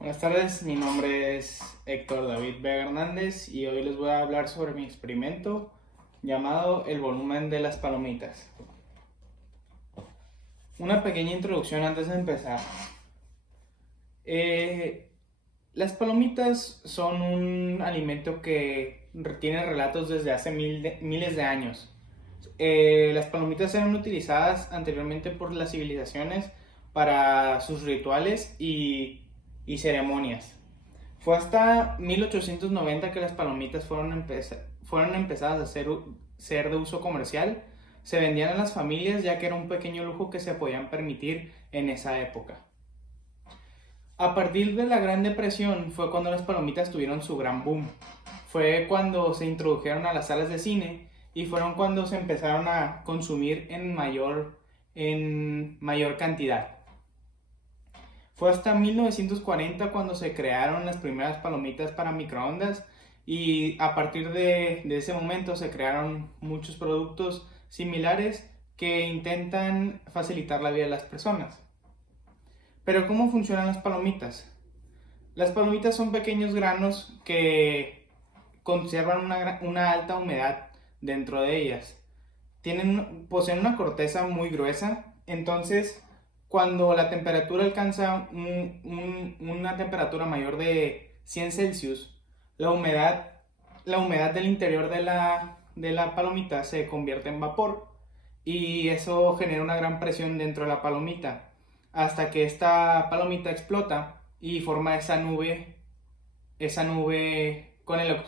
Buenas tardes, mi nombre es Héctor David Vega Hernández y hoy les voy a hablar sobre mi experimento llamado el volumen de las palomitas. Una pequeña introducción antes de empezar. Eh, las palomitas son un alimento que tiene relatos desde hace miles de años. Las palomitas eran utilizadas anteriormente por las civilizaciones para sus rituales y ceremonias. Fue hasta 1890 que las palomitas fueron empezadas a ser de uso comercial. Se vendían a las familias ya que era un pequeño lujo que se podían permitir en esa época. A partir de la Gran Depresión fue cuando las palomitas tuvieron su gran boom. Fue cuando se introdujeron a las salas de cine y fueron cuando se empezaron a consumir en mayor cantidad. Fue hasta 1940 cuando se crearon las primeras palomitas para microondas y a partir de ese momento se crearon muchos productos similares que intentan facilitar la vida de las personas. Pero ¿cómo funcionan las palomitas? Las palomitas son pequeños granos que conservan una alta humedad dentro de ellas. Poseen una corteza muy gruesa, entonces cuando la temperatura alcanza una temperatura mayor de 100 Celsius, la humedad del interior de la palomita se convierte en vapor y eso genera una gran presión dentro de la palomita hasta que esta palomita explota y forma esa nube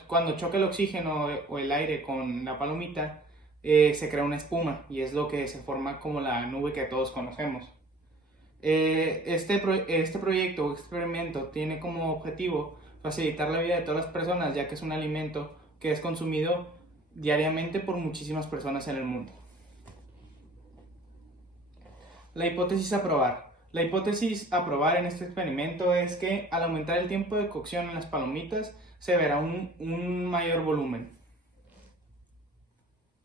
cuando choca el oxígeno o el aire con la palomita, se crea una espuma y es lo que se forma como la nube que todos conocemos. Este proyecto o experimento tiene como objetivo facilitar la vida de todas las personas, ya que es un alimento que es consumido diariamente por muchísimas personas en el mundo. La hipótesis a probar. La hipótesis a probar en este experimento es que al aumentar el tiempo de cocción en las palomitas se verá un mayor volumen.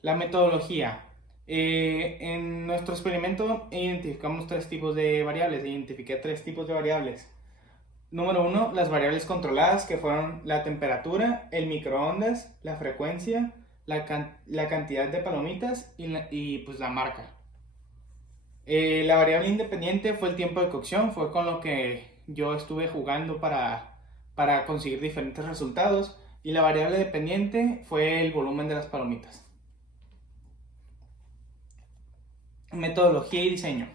La metodología. En nuestro experimento identificamos tres tipos de variables. Identifiqué tres tipos de variables. Número uno, las variables controladas, que fueron la temperatura, el microondas, la frecuencia, la cantidad de palomitas y pues la marca. La variable independiente fue el tiempo de cocción, fue con lo que yo estuve jugando para conseguir diferentes resultados. Y la variable dependiente fue el volumen de las palomitas. Metodología y diseño.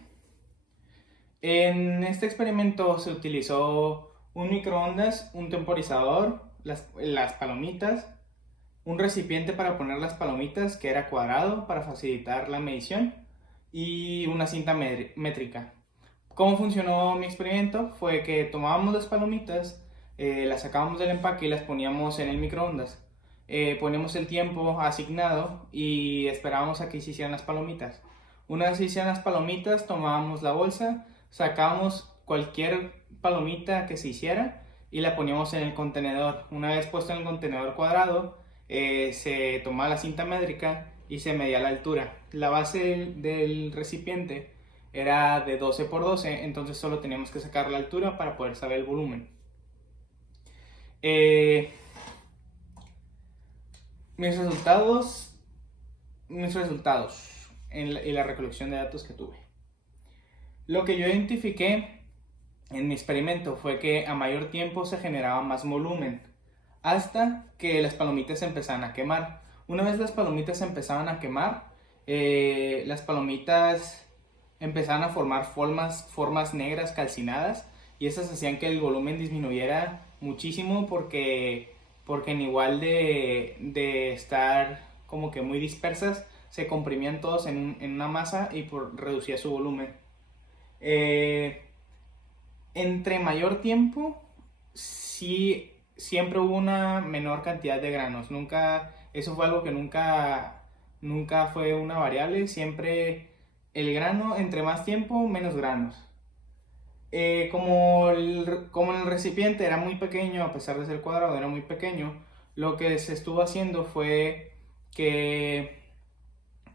En este experimento se utilizó un microondas, un temporizador, las palomitas, un recipiente para poner las palomitas que era cuadrado para facilitar la medición y una cinta métrica. ¿Cómo funcionó mi experimento? Fue que tomábamos las palomitas, las sacábamos del empaque y las poníamos en el microondas. Poníamos el tiempo asignado y esperábamos a que se hicieran las palomitas. Una vez se hicieran las palomitas, tomábamos la bolsa, sacábamos cualquier palomita que se hiciera y la poníamos en el contenedor. Una vez puesto en el contenedor cuadrado, se tomaba la cinta métrica y se medía la altura. La base del recipiente era de 12 por 12, entonces solo teníamos que sacar la altura para poder saber el volumen. Mis resultados en la recolección de datos que tuve. Lo que yo identifiqué en mi experimento fue que a mayor tiempo se generaba más volumen, hasta que las palomitas se empezaban a quemar. Una vez las palomitas se empezaban a quemar, las palomitas empezaban a formar formas negras calcinadas y esas hacían que el volumen disminuyera muchísimo porque en igual de estar como que muy dispersas, se comprimían todos en una masa y reducía su volumen. Entre mayor tiempo, sí, siempre hubo una menor cantidad de granos. Eso fue algo que nunca fue una variable. Siempre el grano, entre más tiempo, menos granos. Como el recipiente era muy pequeño, a pesar de ser cuadrado, era muy pequeño, lo que se estuvo haciendo fue que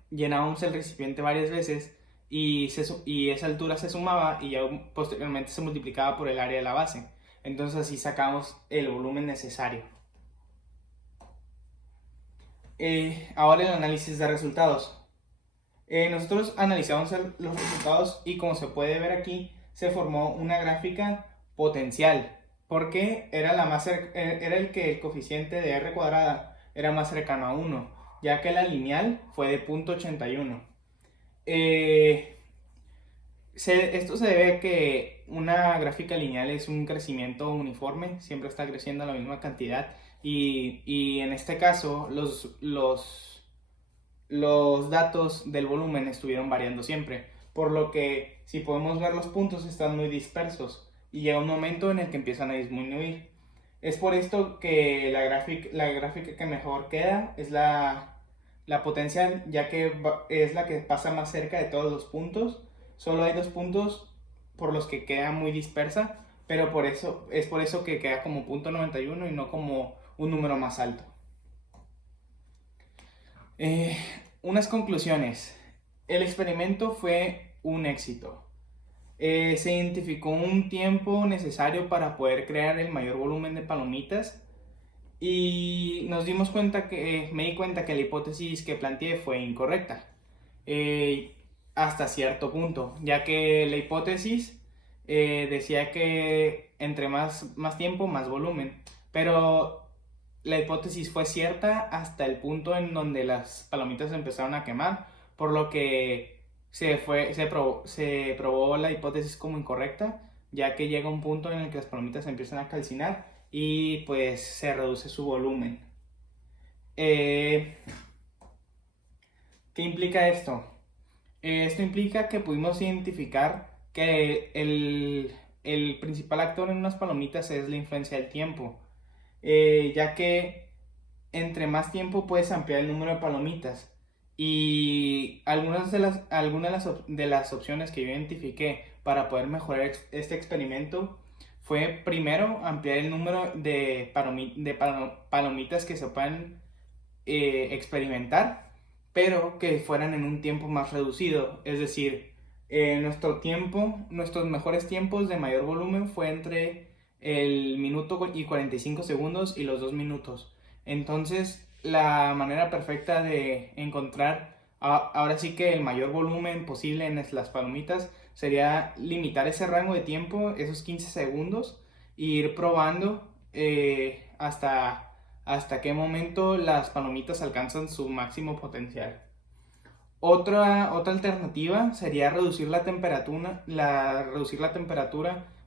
llenábamos el recipiente varias veces y esa altura se sumaba y ya posteriormente se multiplicaba por el área de la base. Entonces así sacamos el volumen necesario. Ahora el análisis de resultados. Nosotros analizamos los resultados y como se puede ver aquí, se formó una gráfica potencial, porque era, era el coeficiente de R cuadrada era más cercano a 1, ya que la lineal fue de 0.81. Esto se debe a que una gráfica lineal es un crecimiento uniforme, siempre está creciendo a la misma cantidad, y en este caso los datos del volumen estuvieron variando siempre, por lo que si podemos ver los puntos están muy dispersos y llega un momento en el que empiezan a disminuir. Es por esto que la gráfica que mejor queda es la potencial, ya que es la que pasa más cerca de todos los puntos. Solo hay 2 puntos por los que queda muy dispersa, pero es por eso que queda como 0.91 y no como un número más alto. Unas conclusiones. El experimento fue un éxito. Se identificó un tiempo necesario para poder crear el mayor volumen de palomitas y me di cuenta que la hipótesis que planteé fue incorrecta. Hasta cierto punto, ya que la hipótesis decía que entre más tiempo, más volumen, pero la hipótesis fue cierta hasta el punto en donde las palomitas empezaron a quemar, por lo que se probó la hipótesis como incorrecta, ya que llega un punto en el que las palomitas empiezan a calcinar y pues se reduce su volumen. ¿Qué implica esto? Esto implica que pudimos identificar que el principal actor en unas palomitas es la influencia del tiempo, ya que entre más tiempo puedes ampliar el número de palomitas, y algunas de las opciones que yo identifiqué para poder mejorar este experimento fue primero ampliar el número de palomitas que se puedan experimentar, pero que fueran en un tiempo más reducido. Es decir, nuestros mejores tiempos de mayor volumen fue entre el minuto y 45 segundos y los 2 minutos. Entonces, la manera perfecta de encontrar ahora sí que el mayor volumen posible en las palomitas sería limitar ese rango de tiempo, esos 15 segundos, e ir probando hasta qué momento las palomitas alcanzan su máximo potencial. Otra alternativa sería reducir la temperatura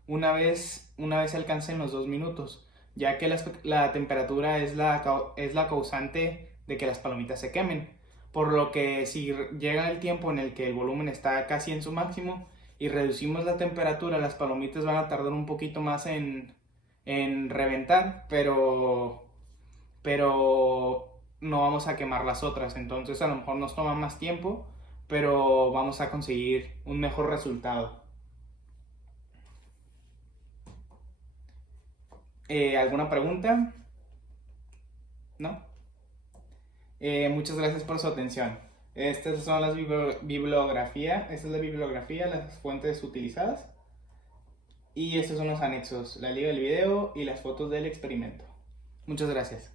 una vez alcancen los 2 minutos, ya que la temperatura es la causante de que las palomitas se quemen, por lo que si llega el tiempo en el que el volumen está casi en su máximo y reducimos la temperatura, las palomitas van a tardar un poquito más en reventar, pero no vamos a quemar las otras. Entonces a lo mejor nos toma más tiempo, pero vamos a conseguir un mejor resultado. ¿Alguna pregunta? ¿No? Muchas gracias por su atención. Estas son las bibliografía. Esta es la bibliografía, las fuentes utilizadas. Y estos son los anexos, la liga del video y las fotos del experimento. Muchas gracias.